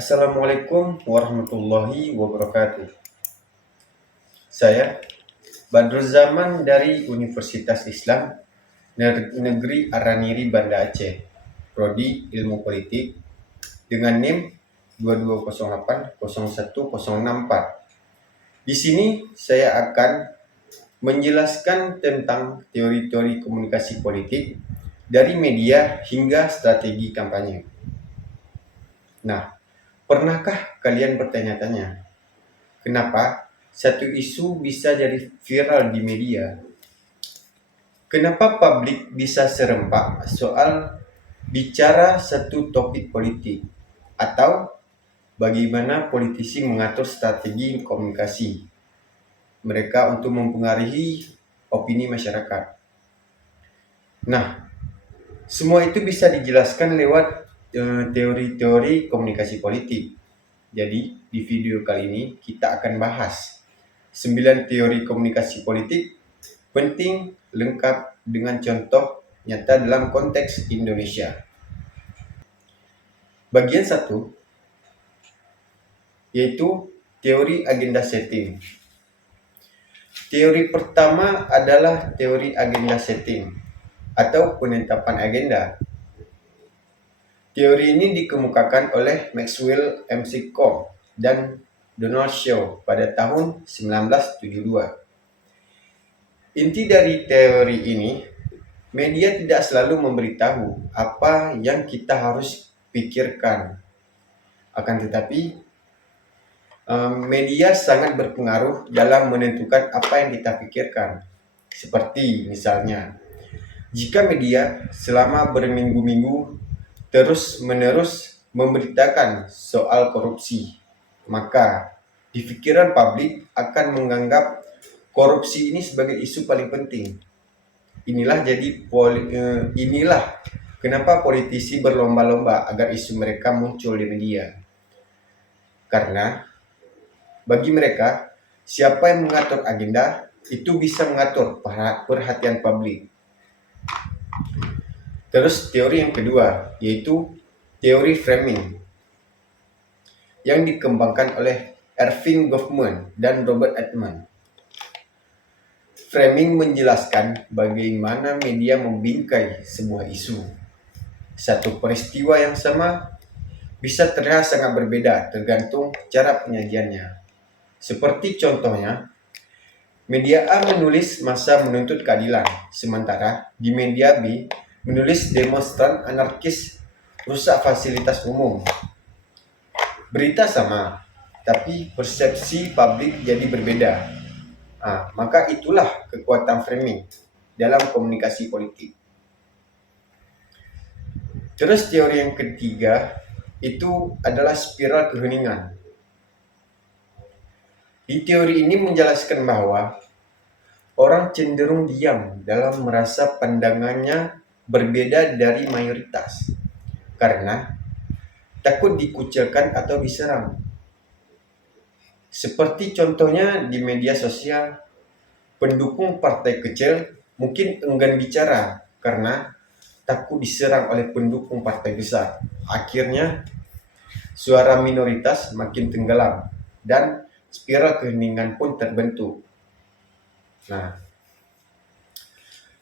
Assalamualaikum warahmatullahi wabarakatuh. Saya Badruzzaman dari Universitas Islam Negeri Araniri Banda Aceh, Prodi Ilmu Politik dengan NIM 22080164. Di sini saya akan menjelaskan tentang teori-teori komunikasi politik dari media hingga strategi kampanye. Nah, pernahkah kalian bertanya-tanya, kenapa satu isu bisa jadi viral di media? Kenapa publik bisa serempak soal bicara satu topik politik? Atau bagaimana politisi mengatur strategi komunikasi mereka untuk mempengaruhi opini masyarakat? Nah, semua itu bisa dijelaskan lewat teori-teori komunikasi politik. Jadi, di video kali ini kita akan bahas 9 teori komunikasi politik penting lengkap dengan contoh nyata dalam konteks Indonesia. Bagian 1 yaitu teori agenda setting. Teori pertama adalah teori agenda setting atau penetapan agenda. Teori ini dikemukakan oleh Maxwell McCoy dan Donald Shaw pada tahun 1972. Inti dari teori ini, media tidak selalu memberitahu apa yang kita harus pikirkan. Akan tetapi, media sangat berpengaruh dalam menentukan apa yang kita pikirkan. Seperti misalnya, jika media selama berminggu-minggu terus-menerus memberitakan soal korupsi, maka di pikiran publik akan menganggap korupsi ini sebagai isu paling penting. Inilah kenapa politisi berlomba-lomba agar isu mereka muncul di media. Karena bagi mereka, siapa yang mengatur agenda itu bisa mengatur perhatian publik. Terus teori yang kedua yaitu teori framing yang dikembangkan oleh Erving Goffman dan Robert Altman. Framing menjelaskan bagaimana media membingkai sebuah isu. Satu peristiwa yang sama bisa terlihat sangat berbeda tergantung cara penyajiannya. Seperti contohnya, media A menulis masa menuntut keadilan, sementara di media B menulis demonstran anarkis rusak fasilitas umum. Berita sama, tapi persepsi publik jadi berbeda. Maka itulah kekuatan framing dalam komunikasi politik. Terus teori yang ketiga itu adalah spiral keheningan. Di teori ini menjelaskan bahwa orang cenderung diam dalam merasa pandangannya berbeda dari mayoritas karena takut dikucilkan atau diserang. Seperti contohnya di media sosial, pendukung partai kecil mungkin enggan bicara karena takut diserang oleh pendukung partai besar. Akhirnya, suara minoritas makin tenggelam dan spiral keheningan pun terbentuk. Nah,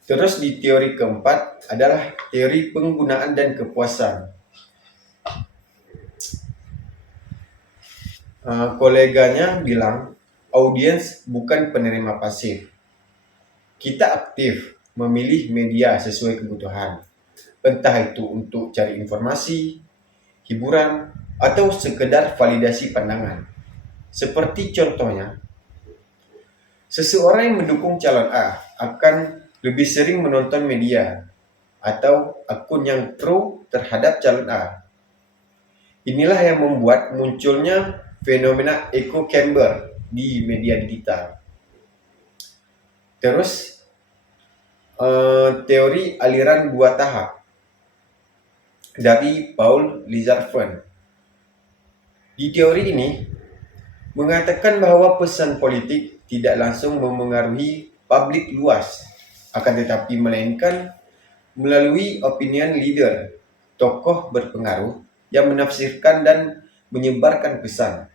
terus di teori keempat adalah teori penggunaan dan kepuasan. Koleganya bilang, audiens bukan penerima pasif. Kita aktif memilih media sesuai kebutuhan. Entah itu untuk cari informasi, hiburan, atau sekedar validasi pandangan. Seperti contohnya, seseorang yang mendukung calon A akan lebih sering menonton media atau akun yang pro terhadap calon A. Inilah yang membuat munculnya fenomena echo chamber di media digital. Terus, teori aliran dua tahap dari Paul Lizarfon. Di teori ini mengatakan bahwa pesan politik tidak langsung memengaruhi publik luas, akan tetapi melainkan melalui opinion leader, tokoh berpengaruh yang menafsirkan dan menyebarkan pesan.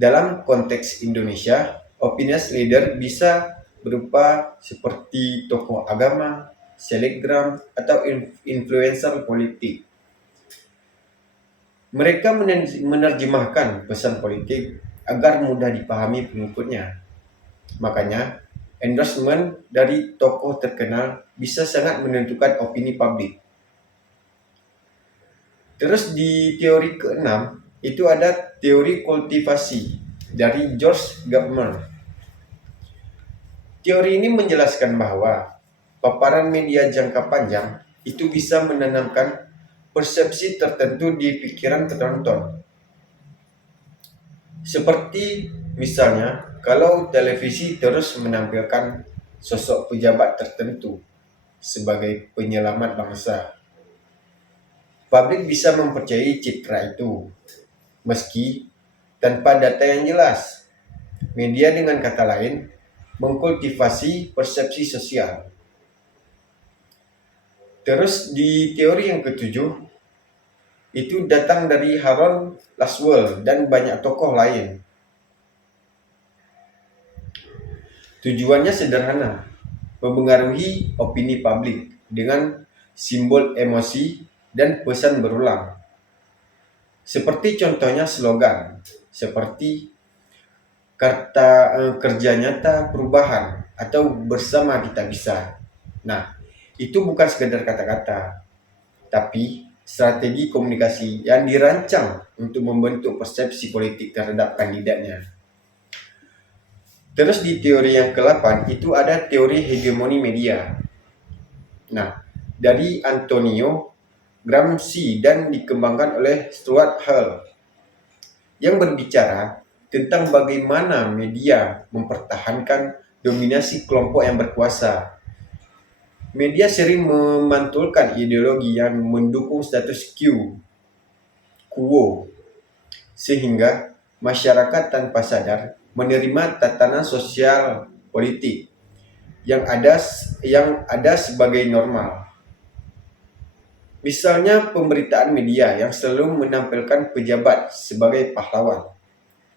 Dalam konteks Indonesia, opinion leader bisa berupa seperti tokoh agama, selebgram, atau influencer politik. Mereka menerjemahkan pesan politik agar mudah dipahami pengikutnya. Makanya, endorsement dari tokoh terkenal bisa sangat menentukan opini publik. Terus di teori keenam, itu ada teori kultivasi dari George Gardner. Teori ini menjelaskan bahwa paparan media jangka panjang itu bisa menanamkan persepsi tertentu di pikiran penonton. Seperti misalnya, kalau televisi terus menampilkan sosok pejabat tertentu sebagai penyelamat bangsa, publik bisa mempercayai citra itu, meski tanpa data yang jelas. Media dengan kata lain mengkultivasi persepsi sosial. Terus di teori yang ketujuh, itu datang dari Harold Laswell dan banyak tokoh lain. Tujuannya sederhana, mempengaruhi opini publik dengan simbol emosi dan pesan berulang. Seperti contohnya slogan, seperti kerja nyata perubahan atau bersama kita bisa. Nah, itu bukan sekedar kata-kata, tapi strategi komunikasi yang dirancang untuk membentuk persepsi politik terhadap kandidatnya. Terus di teori yang ke-8 itu ada teori hegemoni media. Nah, dari Antonio Gramsci dan dikembangkan oleh Stuart Hall yang berbicara tentang bagaimana media mempertahankan dominasi kelompok yang berkuasa. Media sering memantulkan ideologi yang mendukung status quo, sehingga masyarakat tanpa sadar menerima tatanan sosial politik yang ada sebagai normal. Misalnya pemberitaan media yang selalu menampilkan pejabat sebagai pahlawan,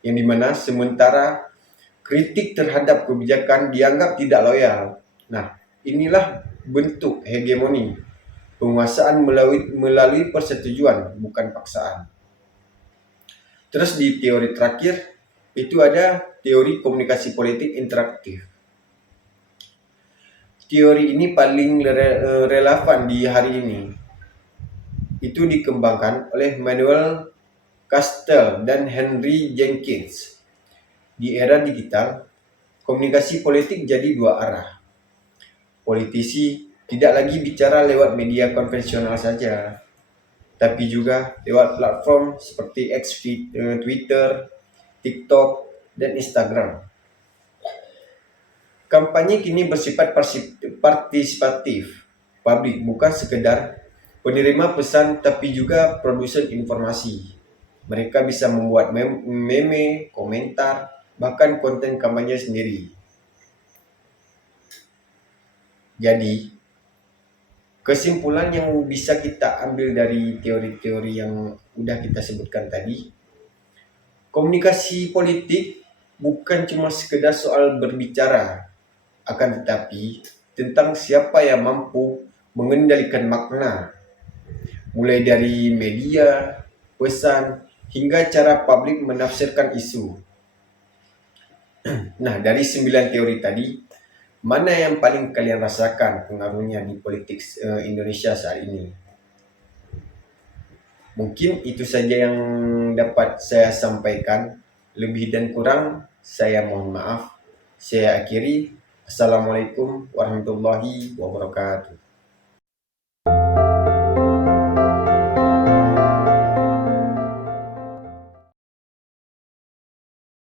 yang dimana sementara kritik terhadap kebijakan dianggap tidak loyal. Nah, inilah bentuk hegemoni, penguasaan melalui persetujuan, bukan paksaan. Terus di teori terakhir, itu ada teori komunikasi politik interaktif. Teori ini paling relevan di hari ini. Itu dikembangkan oleh Manuel Castell dan Henry Jenkins. Di era digital, komunikasi politik jadi dua arah. Politisi tidak lagi bicara lewat media konvensional saja, tapi juga lewat platform seperti X, Twitter, TikTok, dan Instagram. Kampanye kini bersifat partisipatif. Publik bukan sekedar penerima pesan tapi juga produsen informasi. Mereka bisa membuat meme, komentar, bahkan konten kampanye sendiri. Jadi, kesimpulan yang bisa kita ambil dari teori-teori yang udah kita sebutkan tadi, komunikasi politik bukan cuma sekedar soal berbicara, akan tetapi tentang siapa yang mampu mengendalikan makna, mulai dari media, pesan, hingga cara publik menafsirkan isu. Nah, dari 9 teori tadi, mana yang paling kalian rasakan pengaruhnya di politik Indonesia saat ini? Mungkin itu saja yang dapat saya sampaikan. Lebih dan kurang, saya mohon maaf. Saya akhiri. Assalamualaikum warahmatullahi wabarakatuh.